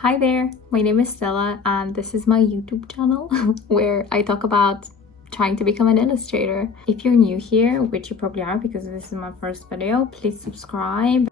Hi there, my name is Stella and this is my YouTube channel where I talk about trying to become an illustrator. If you're new here, which you probably are because this is my first video, please subscribe.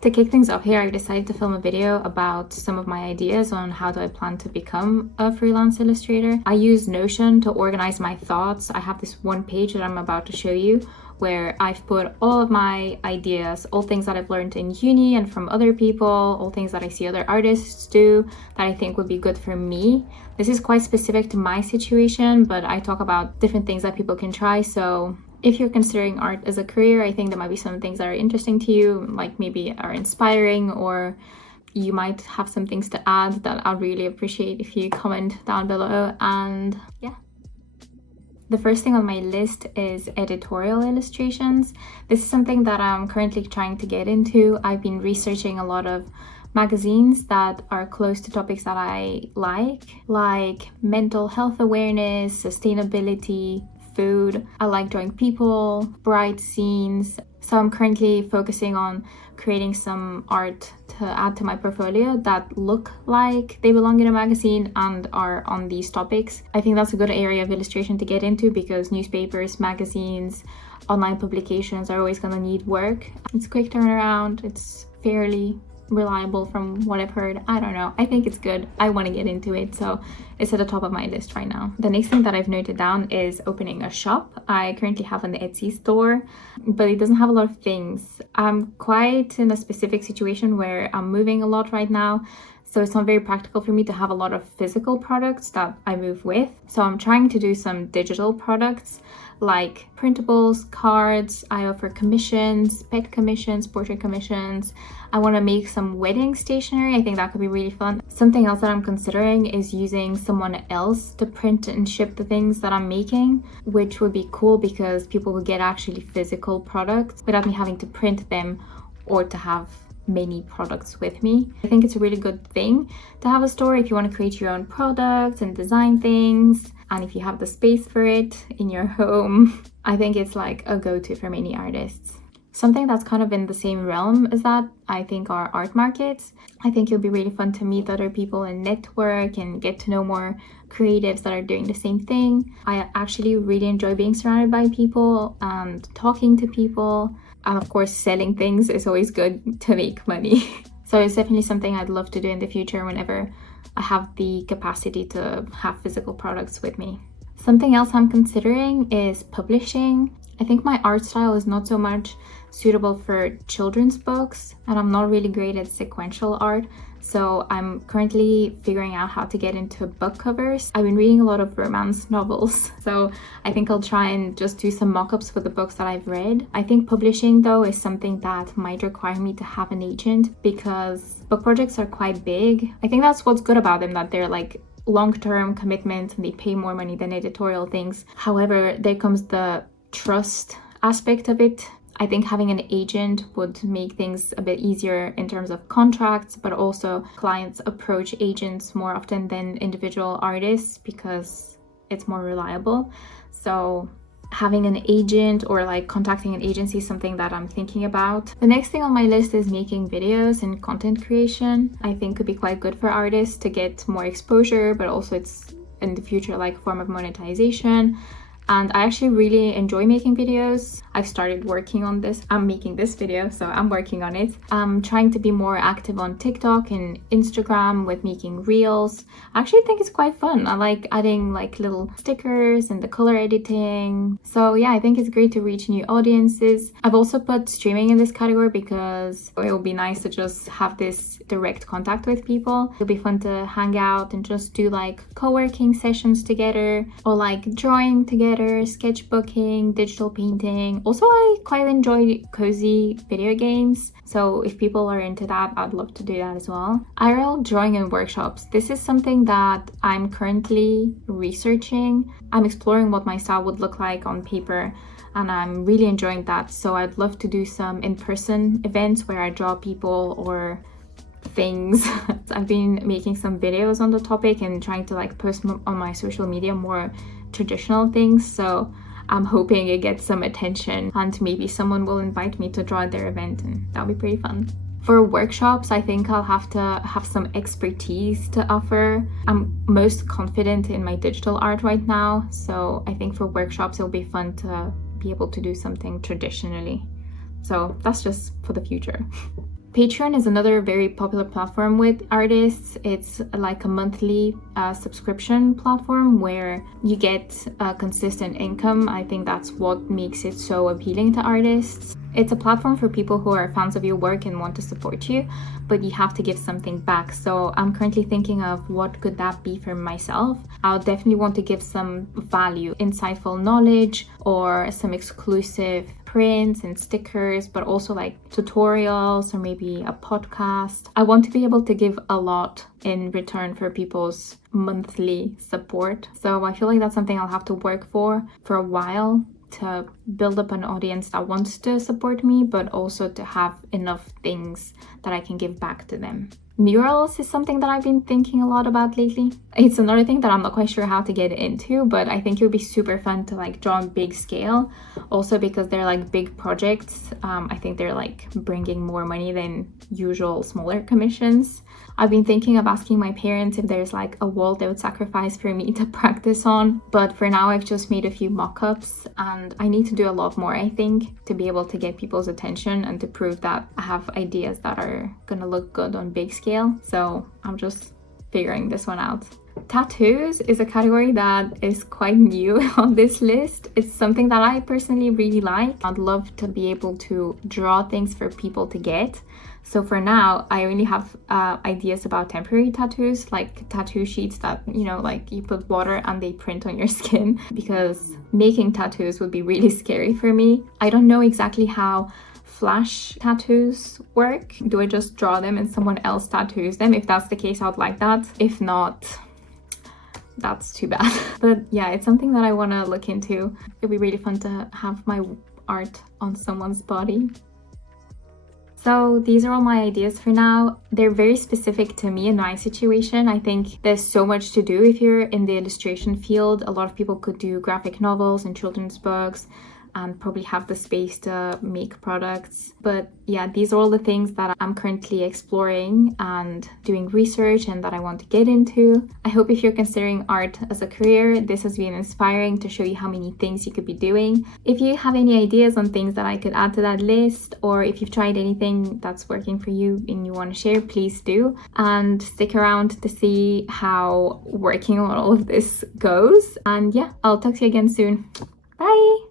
To kick things off here, I decided to film a video about some of my ideas on how do I plan to become a freelance illustrator. I use Notion to organize my thoughts. I have this one page that I'm about to show you where I've put all of my ideas, all things that I've learned in uni and from other people, all things that I see other artists do that I think would be good for me. This is quite specific to my situation, but I talk about different things that people can try. So if you're considering art as a career, I think there might be some things that are interesting to you, like maybe are inspiring, or you might have some things to add that I'd really appreciate if you comment down below. And yeah. The first thing on my list is editorial illustrations. This is something that I'm currently trying to get into. I've been researching a lot of magazines that are close to topics that I like mental health awareness, sustainability, food. I like drawing people, bright scenes. So I'm currently focusing on creating some art to add to my portfolio that look like they belong in a magazine and are on these topics. I think that's a good area of illustration to get into because newspapers, magazines, online publications are always gonna need work. It's quick turnaround, it's fairly reliable from what I've heard. I don't know, I think it's good. I want to get into it, so it's at the top of my list right now. The next thing that I've noted down is opening a shop. I currently have an Etsy store, but it doesn't have a lot of things. I'm quite in a specific situation where I'm moving a lot right now, so it's not very practical for me to have a lot of physical products that I move with. So I'm trying to do some digital products like printables, cards. I offer commissions, pet commissions, portrait commissions. I want to make some wedding stationery. I think that could be really fun. Something else that I'm considering is using someone else to print and ship the things that I'm making, which would be cool because people would get actually physical products without me having to print them or to have many products with me. I think it's a really good thing to have a store if you want to create your own products and design things, and if you have the space for it in your home. I think it's like a go-to for many artists. Something that's kind of in the same realm as that, I think, are art markets. I think it'll be really fun to meet other people and network and get to know more creatives that are doing the same thing. I actually really enjoy being surrounded by people and talking to people. And of course, selling things is always good to make money. So it's definitely something I'd love to do in the future whenever I have the capacity to have physical products with me. Something else I'm considering is publishing. I think my art style is not so much suitable for children's books, and I'm not really great at sequential art. So I'm currently figuring out how to get into book covers. I've been reading a lot of romance novels, so I think I'll try and just do some mock-ups for the books that I've read. I think publishing though is something that might require me to have an agent because book projects are quite big. I think that's what's good about them, that they're like long-term commitments and they pay more money than editorial things. However, there comes the trust aspect of it. I think having an agent would make things a bit easier in terms of contracts, but also clients approach agents more often than individual artists because it's more reliable. So having an agent or like contacting an agency is something that I'm thinking about. The next thing on my list is making videos and content creation. I think could be quite good for artists to get more exposure, but also it's in the future like a form of monetization. And I actually really enjoy making videos. I've started working on this. I'm making this video, so I'm working on it. I'm trying to be more active on TikTok and Instagram with making reels. I actually think it's quite fun. I like adding like little stickers and the color editing. So yeah, I think it's great to reach new audiences. I've also put streaming in this category because it will be nice to just have this direct contact with people. It'll be fun to hang out and just do like co-working sessions together or like drawing together, sketchbooking, digital painting. Also, I quite enjoy cozy video games, so if people are into that, I'd love to do that as well. IRL drawing and workshops. This is something that I'm currently researching. I'm exploring what my style would look like on paper, and I'm really enjoying that. So I'd love to do some in-person events where I draw people or things. I've been making some videos on the topic and trying to like post on my social media more traditional things, so I'm hoping it gets some attention and maybe someone will invite me to draw at their event, and that'll be pretty fun. For workshops, I think I'll have to have some expertise to offer. I'm most confident in my digital art right now, so I think for workshops it'll be fun to be able to do something traditionally. So that's just for the future. Patreon is another very popular platform with artists. It's like a monthly subscription platform where you get a consistent income. I think that's what makes it so appealing to artists. It's a platform for people who are fans of your work and want to support you, but you have to give something back. So I'm currently thinking of what could that be for myself. I'll definitely want to give some value, insightful knowledge, or some exclusive prints and stickers, but also like tutorials or maybe a podcast. I want to be able to give a lot in return for people's monthly support. So I feel like that's something I'll have to work for a while, to build up an audience that wants to support me, but also to have enough things that I can give back to them. Murals is something that I've been thinking a lot about lately. It's another thing that I'm not quite sure how to get into, but I think it would be super fun to like draw on big scale. Also because they're like big projects. I think they're like bringing more money than usual smaller commissions. I've been thinking of asking my parents if there's like a wall they would sacrifice for me to practice on, but for now I've just made a few mock-ups and I need to do a lot more, I think, to be able to get people's attention and to prove that I have ideas that are gonna look good on big scale. So I'm just figuring this one out. Tattoos is a category that is quite new on this list. It's something that I personally really like. I'd love to be able to draw things for people to get. So for now, I only have ideas about temporary tattoos, like tattoo sheets that, you know, like you put water and they print on your skin, because making tattoos would be really scary for me. I don't know exactly how flash tattoos work. Do I just draw them and someone else tattoos them? If that's the case, I'd like that. If not, that's too bad. But yeah, it's something that I want to look into. It'd be really fun to have my art on someone's body. So these are all my ideas for now. They're very specific to me and my situation. I think there's so much to do if you're in the illustration field. A lot of people could do graphic novels and children's books and probably have the space to make products. But yeah, these are all the things that I'm currently exploring and doing research and that I want to get into. I hope if you're considering art as a career, this has been inspiring to show you how many things you could be doing. If you have any ideas on things that I could add to that list, or if you've tried anything that's working for you and you want to share, please do. And stick around to see how working on all of this goes. And yeah, I'll talk to you again soon. Bye!